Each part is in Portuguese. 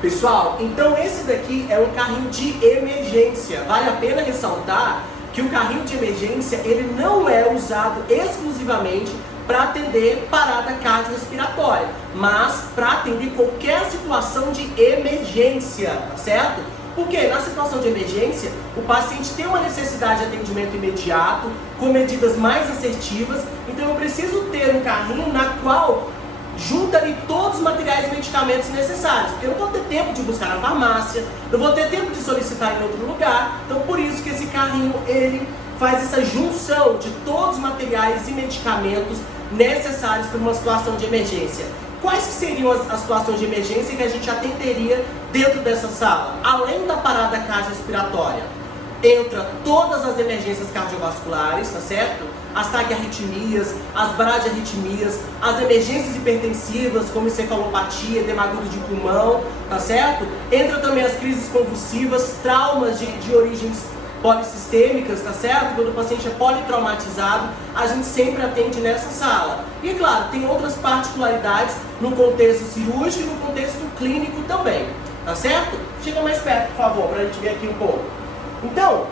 Pessoal, então esse daqui é um carrinho de emergência. Vale a pena ressaltar que o carrinho de emergência ele não é usado exclusivamente para atender parada cardiorrespiratória, mas para atender qualquer situação de emergência, tá certo? Porque na situação de emergência, o paciente tem uma necessidade de atendimento imediato, com medidas mais assertivas, então eu preciso ter um carrinho na qual junta ali todos os materiais e medicamentos necessários, porque eu não vou ter tempo de buscar na farmácia, não vou ter tempo de solicitar em outro lugar, então por isso que esse carrinho ele faz essa junção de todos os materiais e medicamentos necessários para uma situação de emergência. Quais seriam as situações de emergência que a gente atenderia dentro dessa sala? Além da parada cardiorrespiratória, entra todas as emergências cardiovasculares, tá certo? As taquiarritmias, as bradiarritmias, as emergências hipertensivas, como encefalopatia, edema agudo de pulmão, tá certo? Entra também as crises convulsivas, traumas de origens polissistêmicas, tá certo? Quando o paciente é politraumatizado, a gente sempre atende nessa sala. E claro, tem outras particularidades no contexto cirúrgico e no contexto clínico também, tá certo? Chega mais perto, por favor, pra gente ver aqui um pouco. Então,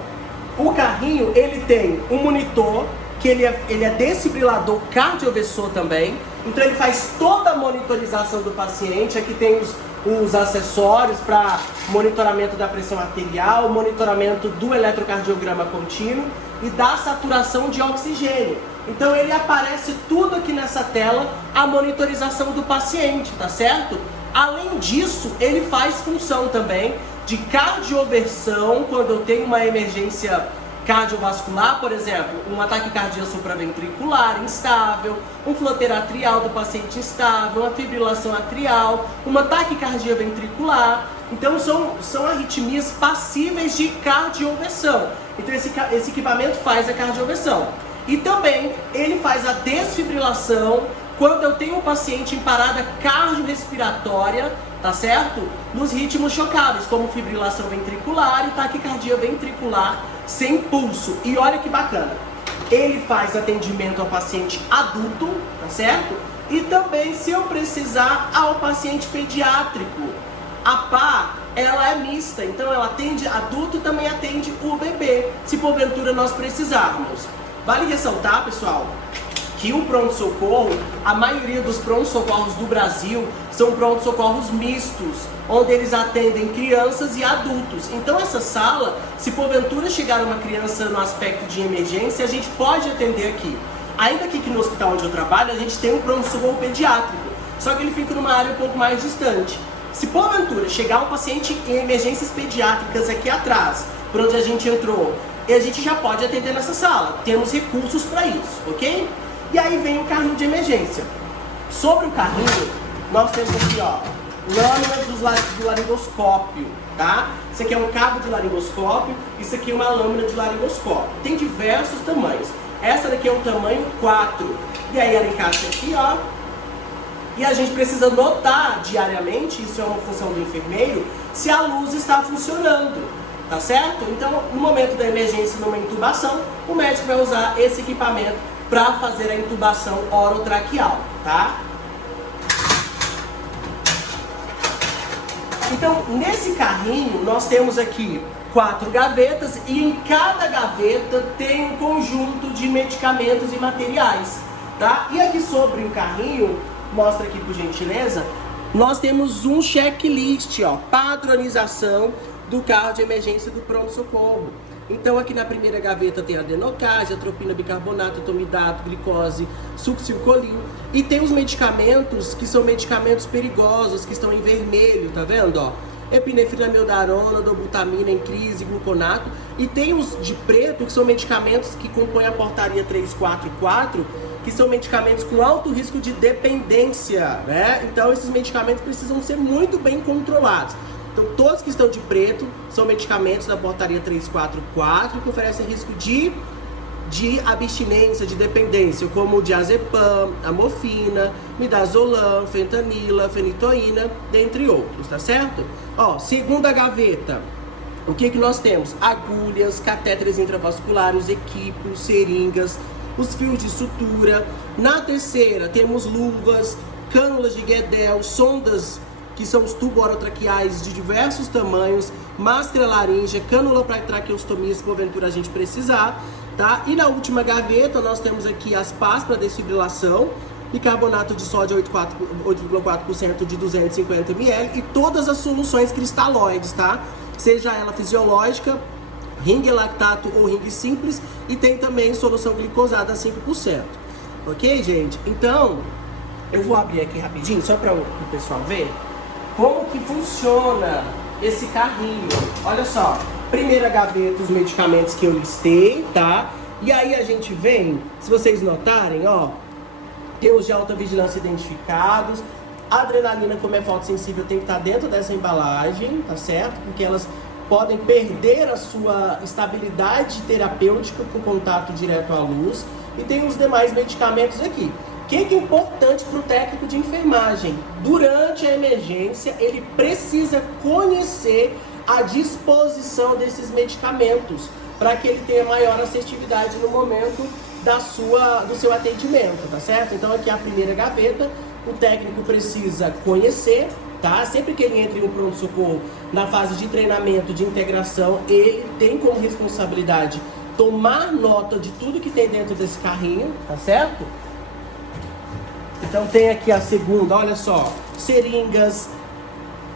o carrinho, ele tem um monitor, que ele é desfibrilador cardioversor também, então ele faz toda a monitorização do paciente. Aqui tem os acessórios para monitoramento da pressão arterial, monitoramento do eletrocardiograma contínuo e da saturação de oxigênio. Então ele aparece tudo aqui nessa tela, a monitorização do paciente, tá certo? Além disso, ele faz função também de cardioversão quando eu tenho uma emergência cardiovascular, por exemplo, um ataque cardíaco supraventricular instável, um flutter atrial do paciente instável, uma fibrilação atrial, uma taquicardia ventricular. Então são arritmias passíveis de cardioversão. Então esse equipamento faz a cardioversão. E também ele faz a desfibrilação quando eu tenho um paciente em parada cardiorrespiratória, tá certo? Nos ritmos chocáveis, como fibrilação ventricular e taquicardia ventricular sem pulso. E olha que bacana, ele faz atendimento ao paciente adulto, tá certo? E também, se eu precisar, ao paciente pediátrico. A PA, ela é mista, então ela atende adulto e também atende o bebê, se porventura nós precisarmos. Vale ressaltar, pessoal, que o pronto-socorro, a maioria dos pronto-socorros do Brasil são pronto-socorros mistos, onde eles atendem crianças e adultos. Então essa sala, se porventura chegar uma criança no aspecto de emergência, a gente pode atender aqui. Ainda que aqui no hospital onde eu trabalho, a gente tem um pronto-socorro pediátrico, só que ele fica numa área um pouco mais distante. Se porventura chegar um paciente em emergências pediátricas aqui atrás, por onde a gente entrou, a gente já pode atender nessa sala. Temos recursos para isso, ok? E aí vem o carrinho de emergência. Sobre o carrinho, nós temos aqui, ó, lâminas do laringoscópio, tá? Isso aqui é um cabo de laringoscópio, isso aqui é uma lâmina de laringoscópio. Tem diversos tamanhos. Essa daqui é um tamanho 4. E aí ela encaixa aqui, ó. E a gente precisa notar diariamente, isso é uma função do enfermeiro, se a luz está funcionando, tá certo? Então, no momento da emergência, numa intubação, o médico vai usar esse equipamento para fazer a intubação orotraqueal, tá? Então, nesse carrinho, nós temos aqui 4 gavetas e em cada gaveta tem um conjunto de medicamentos e materiais, tá? E aqui sobre o carrinho, mostra aqui por gentileza, nós temos um checklist, ó, padronização do carro de emergência do pronto-socorro. Então aqui na primeira gaveta tem adenocase, atropina bicarbonato, tomidato, glicose, succinilcolin. E tem os medicamentos que são medicamentos perigosos, que estão em vermelho, tá vendo, ó? Epinefrina, meldarona, dobutamina em crise, gluconato. E tem os de preto, que são medicamentos que compõem a portaria 344, que são medicamentos com alto risco de dependência, né? Então esses medicamentos precisam ser muito bem controlados. Então todos que estão de preto são medicamentos da portaria 344 que oferecem risco de abstinência, de dependência, como o diazepam, a morfina, midazolam, fentanila, fenitoína, dentre outros, tá certo? Ó, segunda gaveta, o que nós temos? Agulhas, catéteres intravasculares, equipos, seringas, os fios de sutura. Na terceira temos luvas, cânulas de Guedel, sondas que são os tubos orotraqueais de diversos tamanhos, máscara laríngea, cânula para traqueostomia, se porventura a gente precisar, tá? E na última gaveta nós temos aqui as pás para desfibrilação, bicarbonato de sódio 8,4% de 250 ml e todas as soluções cristalóides, tá? Seja ela fisiológica, ringue lactato ou ringue simples, e tem também solução glicosada 5%. Ok, gente? Então, eu vou abrir aqui rapidinho, só para o pessoal ver como que funciona esse carrinho. Olha só, primeira gaveta, os medicamentos que eu listei, tá? E aí a gente vem, se vocês notarem, ó, tem os de alta vigilância identificados. A adrenalina, como é fotossensível, tem que estar dentro dessa embalagem, tá certo? Porque elas podem perder a sua estabilidade terapêutica com contato direto à luz. E tem os demais medicamentos aqui. O que é importante para o técnico de enfermagem? Durante a emergência, ele precisa conhecer a disposição desses medicamentos para que ele tenha maior assertividade no momento do seu atendimento, tá certo? Então aqui é a primeira gaveta, o técnico precisa conhecer, tá? Sempre que ele entra em um pronto-socorro, na fase de treinamento, de integração, ele tem como responsabilidade tomar nota de tudo que tem dentro desse carrinho, tá certo? Então tem aqui a segunda, olha só, seringas,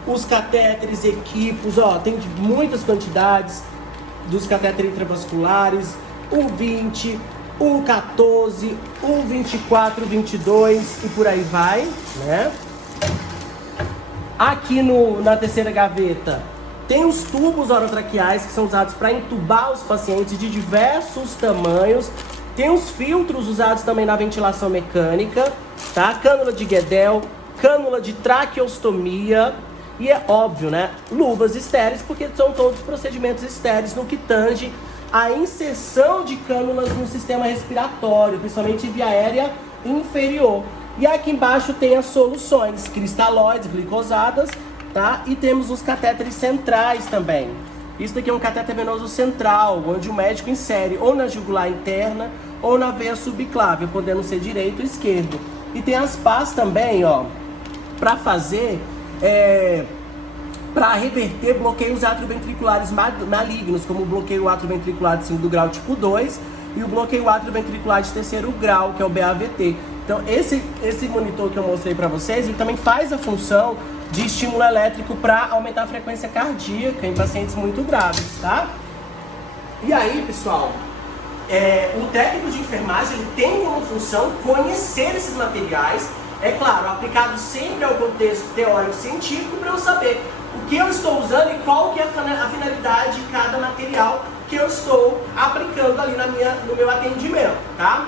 os catéteres, equipos, ó, tem de muitas quantidades dos catéteres intravasculares, o 20, o 14, o 24, 22 e por aí vai, né? Aqui na terceira gaveta tem os tubos orotraqueais que são usados para entubar os pacientes de diversos tamanhos. Tem os filtros usados também na ventilação mecânica, tá? Cânula de Guedel, cânula de traqueostomia e é óbvio, né? Luvas estéreis, porque são todos procedimentos estéreis no que tange a inserção de cânulas no sistema respiratório, principalmente via aérea inferior. E aqui embaixo tem as soluções cristalóides, glicosadas, tá? E temos os catéteres centrais também. Isso daqui é um catéter venoso central, onde o médico insere ou na jugular interna ou na veia subclávia, podendo ser direito ou esquerdo. E tem as pás também, ó, para fazer, para reverter bloqueios atrioventriculares malignos, como o bloqueio atrioventricular de 2º grau tipo 2 e o bloqueio atrioventricular de 3º grau, que é o BAVT. Então esse monitor que eu mostrei para vocês, ele também faz a função de estímulo elétrico para aumentar a frequência cardíaca em pacientes muito graves, tá? E aí, pessoal, o técnico de enfermagem ele tem como função conhecer esses materiais, é claro, aplicado sempre ao contexto teórico-científico para eu saber o que eu estou usando e qual que é a finalidade de cada material que eu estou aplicando ali no meu atendimento, tá?